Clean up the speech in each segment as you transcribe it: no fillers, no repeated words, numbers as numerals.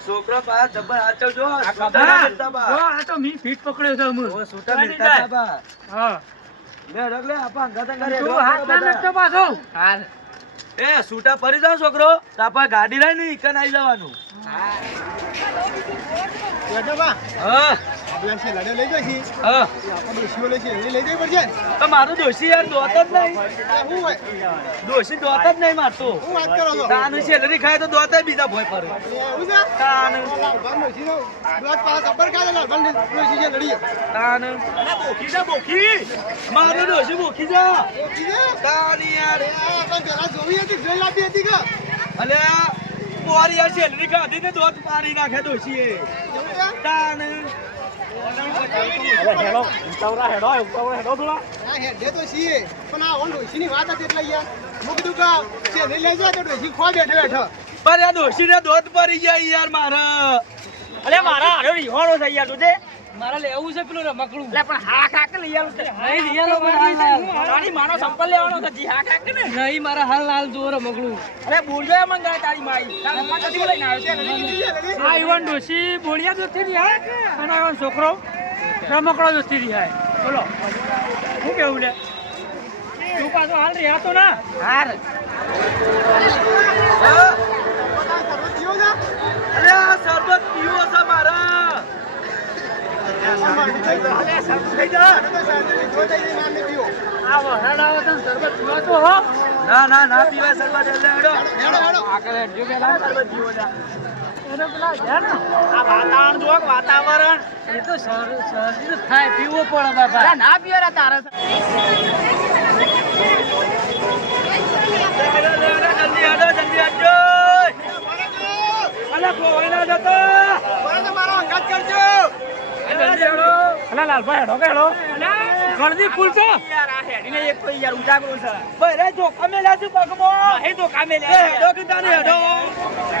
છોકરો પા જબર આચો જો આ તો મી ફીટ પકડ્યો છે હું ઓ સુટા મિલતા બા હા લે રગલે આપા અંગાત અંગાત તું હાથ ના નાખતો પાછો હાલ એ સુટા પડી જાવ છોકરો તાપા ગાડી લઈ ને ઈકન આવી જવાનું હા હા તો મારું દોશી યાર દોત જ નહીં દોશી દોત જ નહીં મારતો તાનું સેલરી ખાય તો દોત બીજા ભોય પડે તાન તાન બોખી મારું દોશી બોખી જા તાન યાર અલે પોરી યાર સેલરી ખાધી ને દોત મારી નાખે દોશી એ તાન હેડો ઉતાવરા હેડો થોડા હા હેડે તો છીએ પણ આ ઓન ડોશીની વાત હતી એટલે યાર હું કીધું કે છે લઈ લેજો તો ડોશી ખો બેઠો પર આ દોશી ને દોત પડી જાય યાર મારા અલે મારા હારો રીવાળો થઈ યાર તુજે મારા લેવું છે પેલું રમકડું એટલે પણ હા ખાક લઈ આલું છે નહીં લઈ આલો તારી માનો સંપલ લેવાનો છે જી હા ખાક ને નહીં મારા હાલ લાલ જો રમકડું અરે બોલજો મંગાય તારી માઈ તારા પપ્પા કદી લઈને આવ્યો છે આ ઈવન ડોશી બોળિયા જોતી રહી હા અને ઈવન છોકરો રમકડો જોતી રહી હા બોલો હું કેવું લે તું પાછો હાલ રહ્યા તો ના હાર અરે આ શરબત પીવો છે મારા ના ના ના પીવા શરબત એટલે હેડો આગળ હેડજો પેલા શરબત પીવો જા એને પેલા છે ને આ વાતાવરણ જો વાતાવરણ એ તો શરદી થાય પીવો પડે બાપા ના પીવા તારે જલ્દી હેડો અલે કોઈ ના જતો મારો અંગાત કરજો અલા લાલભાઈ હેડો કે હેડો ગણદી ફૂલ છે યાર આ હેડીને એક તો યાર ઉજાગરો છે બરે જોખા મેલા છે પગમો એ તો કામે લે હેડો કે તાને હેડો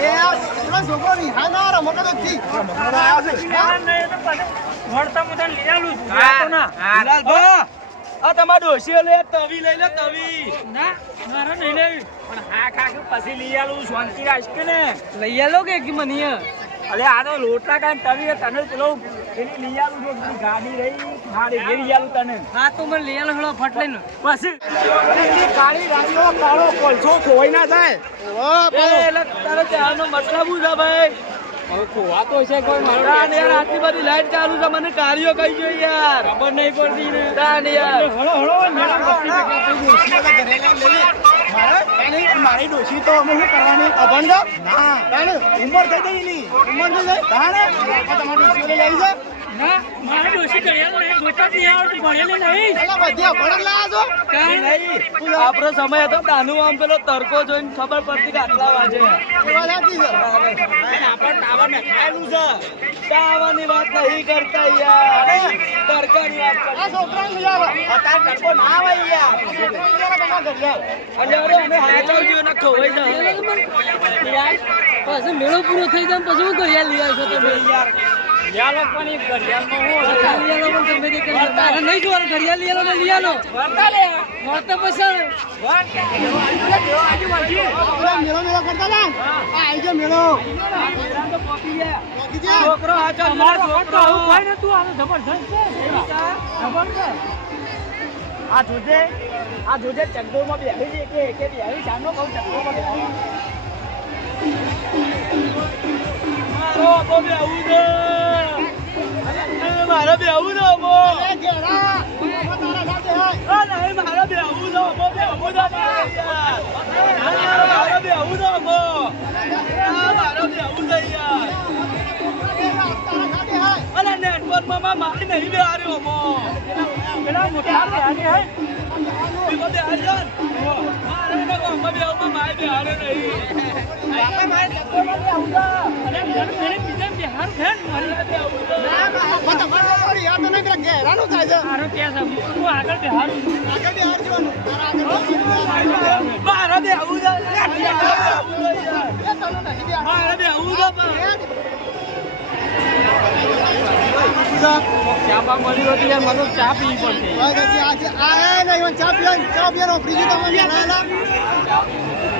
એ આ છોકરો રિહા ના રમતો નથી વળતા મુદન લઈ આલું છું આ તો ના લાલભા આ તમાર ડોશી લે તવી લઈ લે તવી ના મારે નહીં લેવી પણ હા ખાક પછી લઈ આલું શાંતિ રાખ કે ને લઈ આલો કે મને અરે આ તો લોટલા કામ તવી તને પેલો એની લઈ આલું જો ગાડી રહી મારી લઈ આલું તને હા તો મને લઈ આલો હળો ફટ લઈને પછી કાળી રાણીઓ કાળો કોલછો ખોઈ ના જાય એટલે તારે ત્યાંનો મતલબ શું છે ભાઈ હવે ખોવા તો છે કોઈ મારો તાન યાર આટલી બધી લાઈટ ચાલુ છે મને કાર્યો કઈ જોઈ યાર ખબર નહીં પડતી ને તાન યાર હળો હળો મેળા બસ્તી મારી ડોશી તો અમે શું કરવાની અભણ જાવ ના ઉંમર થઈ ગઈ ની ઉંમર થઈ ગઈ તાણે તમારી ડોશી લઈ આવી જાવ ના મારે ડોશી ઘડિયાળ નહીં ગોતા થી આવડતું ભણેલી નહીં એલા બધી અભણ લાયા છો કઈ નહીં આપણો સમય હતો દાનું આમ પેલો તડકો જોઈને ખબર પડતી કે આટલા વાગે આપણે ટાવર ને ખાયેલું છે તાવાની વાત નહીં કરતા યાર તડકાની વાત કરતા આ છોકરા લઈ આવો અત્યારે તડકો ના આવે યાર અને અમે હાચવ જીવ ના ખોવાઈ જાય પછી મેળો પૂરો થઈ જાય પછી હું ઘડિયાળ લઈ આવશો તમે યાર ઘડિયાળ પણ ઘડિયાળમાં હું ઘડિયાળ પણ તમે કે તારે નહીં જોવાનું ઘડિયાળ લઈ આલો ને લઈ આલો વર્તા લે વર્તા પછી મેળો કરતા હતા આ આવી ગયો મેળો છોકરો હાચવ તમારો છોકરો હોય ને તું આ જબરદસ્ત છે જબરદસ્ત આ જોજે ચંદોમાં બેહી છે કે બેહી જાનો કહું ચંદોમાં બેહી મારો અબો બે આવું છે મારે બે આવું છે અબો એ ઘેડા તારા સાથે હોય નહીં મારે બે આવું છે અબો બે આવું છે મારે બે આવું છે અબો મારે બે આવું છે યાર અલે નેટવર્કમાં મારી નહીં બે આર્યો અબો પેલા મોટા બેહાની હે બીકો બે આર્યો મારે ને ગોમાં બે આવું મારે બે આર્યો નહીં બાપા મારે ચંદોમાં બે આવું અરે મેરે બીજા બિહાર છે મારી બે આવું ઘેરાનું થાય છે મારો કે છે હું આગળ બિહાર આગળ બિહાર જવાનું તારા આગળ મારે બે આવું છે મારે બે આવું છે ચા બા મળી હતી યાર મને ચા પીવી પડશે ચા પીવાનો ફ્રીજ તમે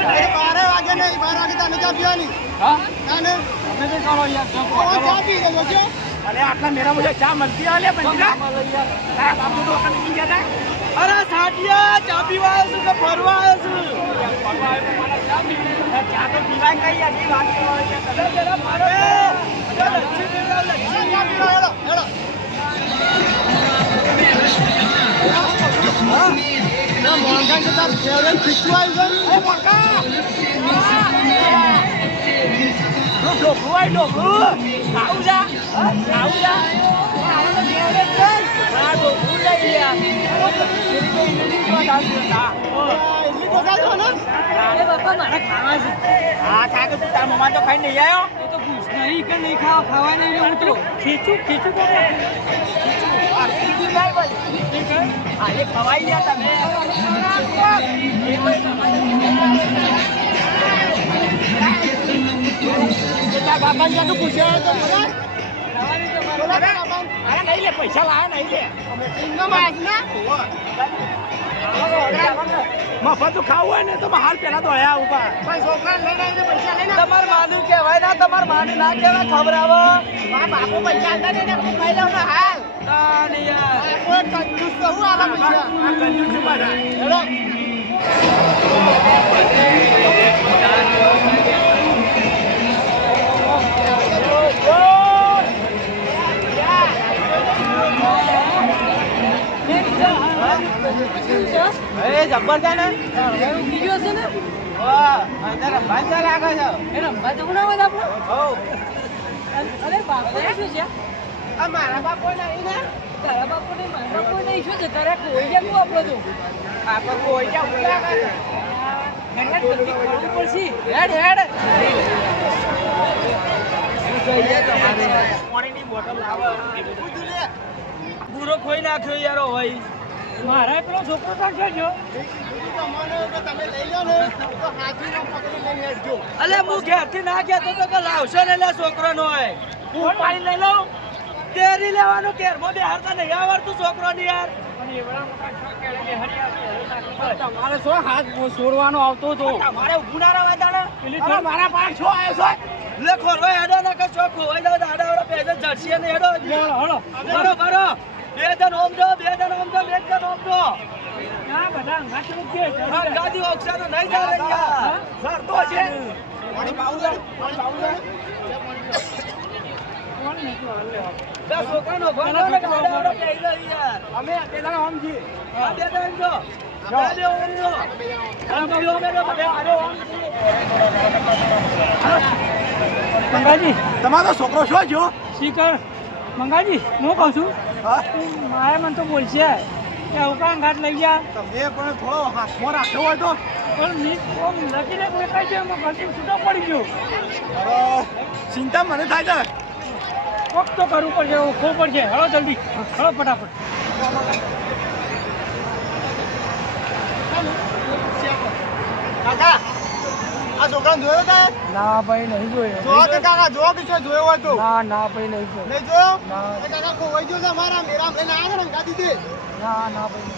12 વાગે નહીં 12 વાગે તને ચા પીવાની હા ના ને તમે તો ચાલો યાર ચા પી ગયો છે અરે આટલા મેરા મુજે ચા મળતી આલે બંધા તારા બાપુ તો કને કી ગયા અરે સાટિયા ચા પીવા આવ્યો છું કે ફરવા આવ્યો છું ચા તો પીવાય કઈ યાર ની વાત કરો અરે જરા મારો લચ્છી પીવા લચ્છી ચા પીવા હેડો હેડો હા ના મોંઘા કે તાર ફેવરેટ ખીચું આવ્યું છે એ મોકા ડોકું આય ડોકું આવું જા આવું જા આવું તો ફેવરેટ છે હા ડોકું લઈ લ્યા એટલી તો ચાલતો ને અરે બાપા મારે ખાવા છે હા કાકે તું તાર મમ્મા તો ખાઈ નહીં આવ્યો એ તો પૂછ નહીં કે નહીં ખાવા નહીં રહ્યો તો ખીચું ખીચું કોણ ખીચું આ ખીચું લાય ભાઈ આ એ ખવાઈ ગયા તમે બાપા ને પૂછ્યા તો મને અરે નહીં લે પૈસા લાયા નહીં લે ઇન્નો માસ ના મફત ખાવું હોય ને તો હાલ પેલા તો હયા ઉભા ભાઈ છોકરા લઈને આવીને પૈસા લઈને તમાર માનું કહેવાય ના તમાર માનું ના કહેવાય ખબર આવો બાપુ પૈસા આલતા ને હું ખાઈ લઉં ને હાલ ના નહીં યાર કોઈ કંજૂસ તો હું આલા પૈસા આ કંજૂસ છું પાછા હેડો એ જબ્બર છે ને બીજો છે ને વાહ અંદર રંભાઈ લાગે છે એ રંભા જવું ના હોય આપણે હો અરે બાપુ શું છે આ મારા બાપો નહીં ને તારા બાપુ ને મારા બાપુ નહીં શું છે તારે કોઈ જવું આપણો તો આપણે કોઈ જા ઉલા કરે હેડ જલ્દી કરવું પડશે હેડ હેડ પાણીની બોટલ લાવો પૂરો ખોઈ નાખ્યો યાર હોય મારા પેલો છોકરો કાઢ્યો છો તમે લઈ લો ને તો હાથી નો પકડી લઈને હેડજો અલે હું ઘેરથી ના કહેતો તો કે લાવશો ને લે છોકરો નો હોય હું પાણી લઈ લઉં કેરી લેવાનો કેરમાં બેહારતા નહીં આવડતું છોકરો ને યાર તમારે શું હાથ છોડવાનો આવતો હતો તમારે ઊભું ના રહેવાય તાણે મારા પાંચ છો આવ્યો છે લે ખોરવા હેડો ના કે છો ખોવાઈ જાવ દાડા પેજે જડસી ને હેડો હળો બરો બરો બે જણ ઓમ જો બે જણ ઓમ જો એક જણ ઓમ જો ના બધા હાથ મૂકે આ ગાદી ઓક્સાનો નહીં જાવે યાર સર તો છે પાણી પાઉં લે પાણી પાઉં લે કોણ નહીં તો હલ્લે બે છોકરાનો ભણ ને દાડા પેઈ લો યાર અમે બે જણા ઓમ છીએ આ બે જણ જો આ બે ઓમ જો આ બે ઓમ જો બધા આરે ઓમ મંગાજી તમારો છોકરો શું જો શીકર મંગાજી હું કહું છું હા મારે મને તો બોલશે કે અવકાશ ઘાટ લઈ ગયા તમે પણ થોડો હાથમાં રાખ્યો હોય તો પણ મી કોમ લખીને દેખાય છે એમાં ગલતી છૂટો પડી ગયો ચિંતા મને થાય છે કોક તો કરવું પડશે ઓખવું પડશે હળો જલ્દી હળો ફટાફટ કાકા આ છોકરાને જોયો તા ના ભાઈ નહીં જોયો જોવા તો કાકા જોવો કે શું જોયો હોય તો ના ભાઈ નહીં જોયો નહીં જોયો ના. એ કાકા ખોવાઈ ગયો છે અમારા મેરા લઈને આવ્યા છે ને ગાદી દે ના ભાઈ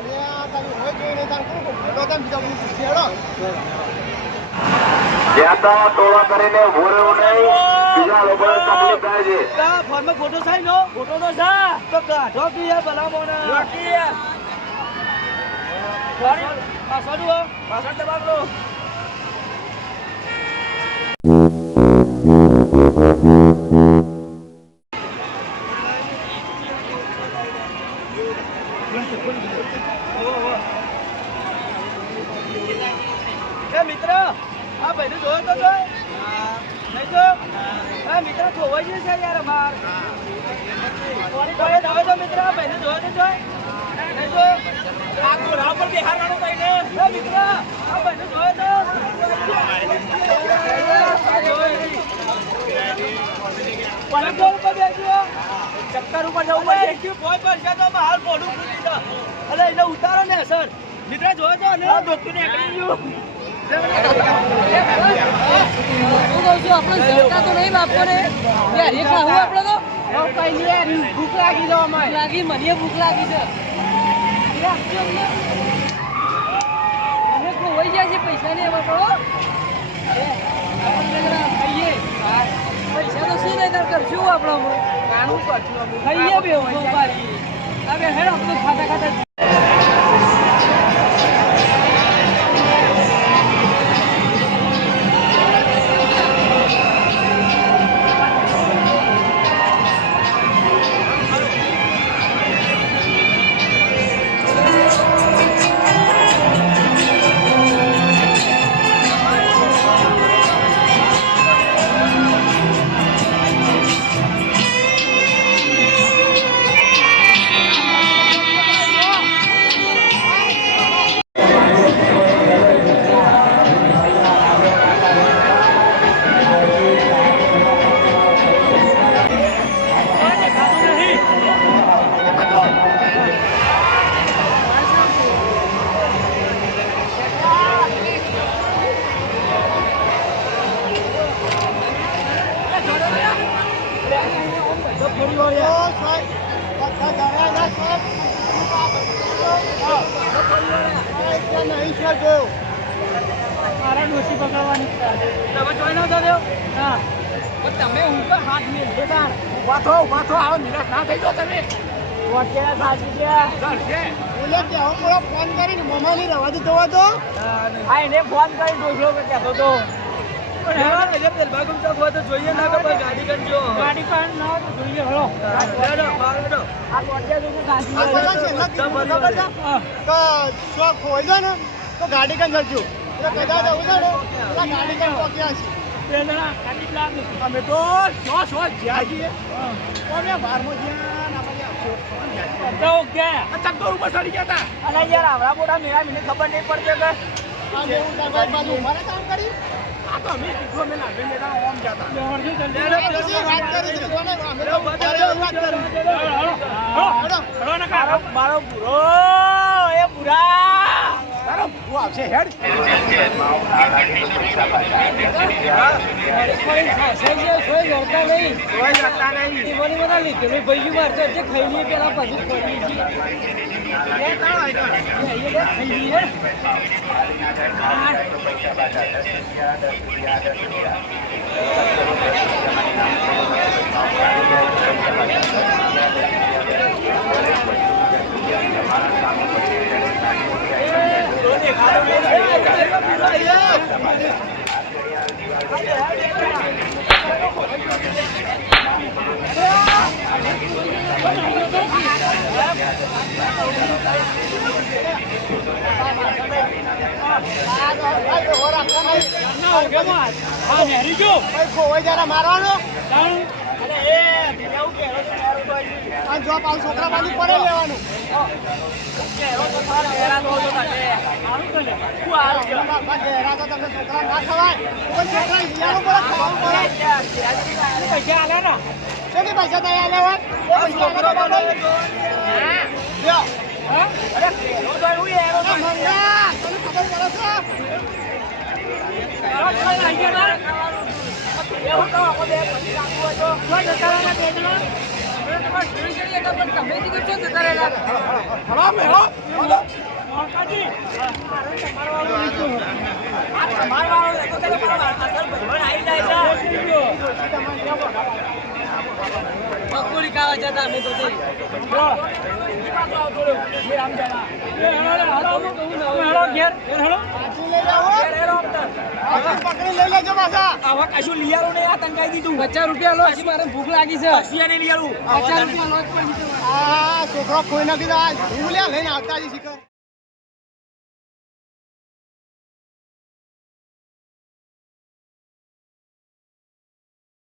અરે આ તારું હોય જોઈ નહીં તારું કોણ ભેગો તમે બીજા બધું પૂછ્યા જ્યાં ટોળા કરીને ઉભો રહ્યો નહીં બીજા લોકોને તકલીફ થાય છે કા ફોનમાં ફોટો સાઈ નો ફોટો તો જા તો કાઢો કે યાર ભલામણ રોટી યાર પાછળ દબાવ લો મિત્ર આ ભાઈને જોયો તો જોય નહીં તો હા મિત્ર ખોવાઈ ગયું છે યાર અમાર કોઈ જોયો તો મિત્ર આ ભાઈને જોયો તો જોય નહીં તો આ ઘોડા પર બેહારવાનો ભાઈને હા મિત્ર આ ભાઈને જોયો તો પલંગો ઉપર બેસ્યો ચક્કર ઉપર જવું પડશે એક ભોય પર છે તો હાલ મોઢું ફૂટી છે અરે એને ઉતારો ને સર મિત્ર જોયો તો ને ડોક્ટર નીકળી ગયું આપણે જડતા તો નહીં બાપોને યાર એક ખાવું આપણે તો ભૂખ લાગી જવા માં લાગી મને ભૂખ લાગી છે અમે ખોવાઈ ગયા છે પૈસા ને એમાં પડો આપણામાં ખાઈએ બે હવે હેડ આપણે ખાતા ખાતા મારા ડોસી પકડવાની તમે જોઈ નતો દેવ હા પણ તમે ઉપર હાથ મેં દેતા ઉભા થો આવો નિરાશ ના થઈ જાઓ તમે વચ્ચેના સાચી છે બોલે કે આવો પૂરો ફોન કરીને મમાની રવા દીધો હતો હા એને ફોન કરી ડોસલો કે કહેતો તો પણ હેરા એટલે તેલબાગમ ચોક હોય તો જોઈએ ના કે ભાઈ ગાડી કરજો ગાડી પણ ના હોય તો જોઈએ હળો હેડો બાળો આ વચ્ચે તો સાચી આ બધા છેલ્લા દિવસ ખબર છે તો શોખ હોય છે ને તો ગાડી કન જજો એટલે કદાચ આવું છે ને એટલે ગાડી કન પહોંચ્યા છે બે જણા ગાડી લાગે અમે તો શો જ્યાં છીએ કોને બારમો જ્યાં આપણે તો કે ચક્કર ઉપર ચડી ગયા હતા અરે યાર આવડા મોટા મેળા મને ખબર નહીં પડતી કે આ હું દરબાર બાજુ મારે કામ કરી આ તો અમે કીધું અમે લાગે મેળા ઓમ જતા પછી વાત કરી છે કોને અમે તો ત્યારે વાત કરી મારો પૂરો એ પૂરા તારો ભૂ આવશે હેડ મારવાનો જો પાછું છોકરા બાજુ પડે લેવાનું ઘેરા તો તમને છોકરા ના ખવાય પણ છોકરા હિયાનું પડે ખાવાનું પડે પૈસા આલે ને શેની પૈસા તઈ આલે હોય પૈસા આલે તો લ્યો અરે પેલો તો એવું એરો તો મંગા તને ખબર પડે છે એવું તો આપણે બે પછી રાખવું હોય તો કોઈ જતા રહેલા બે જણા તમારે જોઈ જઈએ તો પણ તમે થી કેમ જતા રહેલા હલો મેળો મોકાજી તમારો વાળો લીધો આ તમારો વાળો તો કે મારો અસલ ભગવાન આવી જાય છે પકોડી ખાવા જતા અમે તો તે પકડી લઈ લેજો પાછા આવા કશું લીયારો નહીં આ તંગાઈ દીધું 50 રૂપિયા લો હજી મારે ભૂખ લાગી છે 80 ને લીયારું 50 રૂપિયા લો જ પડી આ છોકરો કોઈ નથી હું લ્યા લઈને આવતા જ શીખર